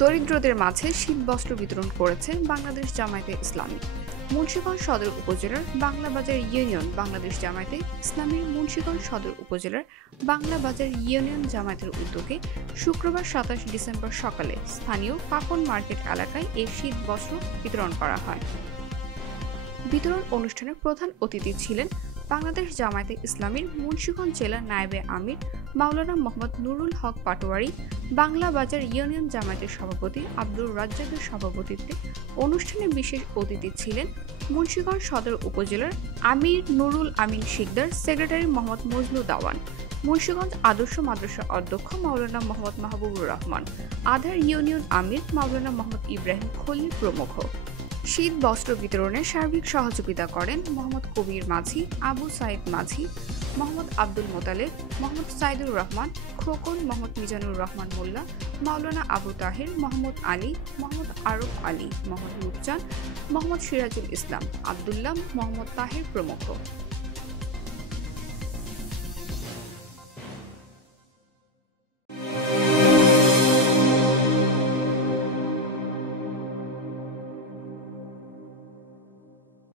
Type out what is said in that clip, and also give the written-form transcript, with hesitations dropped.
দরিদ্রদের মাঝে শীত বস্ত্র বিতরণ করেছে বাংলাদেশ জামায়াতে ইসলামী। মুন্সিগঞ্জ সদর উপজেলার বাংলাবাজার ইউনিয়ন বাংলাদেশ জামায়াতে ইসলামীর মুন্সিগঞ্জ সদর উপজেলার বাংলাবাজার ইউনিয়ন জামায়াতের উদ্যোগে শুক্রবার ২৭ ডিসেম্বর সকালে স্থানীয় কাপন মার্কেট এলাকায় এই শীত বস্ত্র বিতরণ করা হয়। বিতরণ অনুষ্ঠানে প্রধান অতিথি ছিলেন বাংলাদেশ জামায়াতে ইসলামীর মুন্সিগঞ্জ জেলা নায়েবে আমির মাওলানা মোহাম্মদ নুরুল হক পাটোয়ারি, বাংলা বাজার ইউনিয়ন জামায়াতের সভাপতি আব্দুর রাজ্জাকের সভাপতিত্বে অনুষ্ঠানে বিশেষ অতিথি ছিলেন মুন্সিগঞ্জ সদর উপজেলার আমির নুরুল আমিন শিকদার, সেক্রেটারি মোহাম্মদ মজনু দাওয়ান, মুন্সিগঞ্জ আদর্শ মাদ্রাসা অধ্যক্ষ মাওলানা মোহাম্মদ মাহবুবুর রহমান, আধার ইউনিয়ন আমির মাওলানা মোহাম্মদ ইব্রাহিম খলিল প্রমুখ। শীত বস্ত্র বিতরণে সার্বিক সহযোগিতা করেন মোহাম্মদ কবির মাঝি, আবু সাইদ মাঝি, মোহাম্মদ আব্দুল মোতালেব, মোহাম্মদ সাইদুর রহমান খোকন, মোহাম্মদ মিজানুর রহমান মোল্লা, মাওলানা আবু তাহের, মোহাম্মদ আলী, মোহাম্মদ আরফ আলী, মোহাম্মদ রূপচাঁদ, মোহাম্মদ সিরাজুল ইসলাম, আবদুল্লাহ, মোহাম্মদ তাহের প্রমুখ।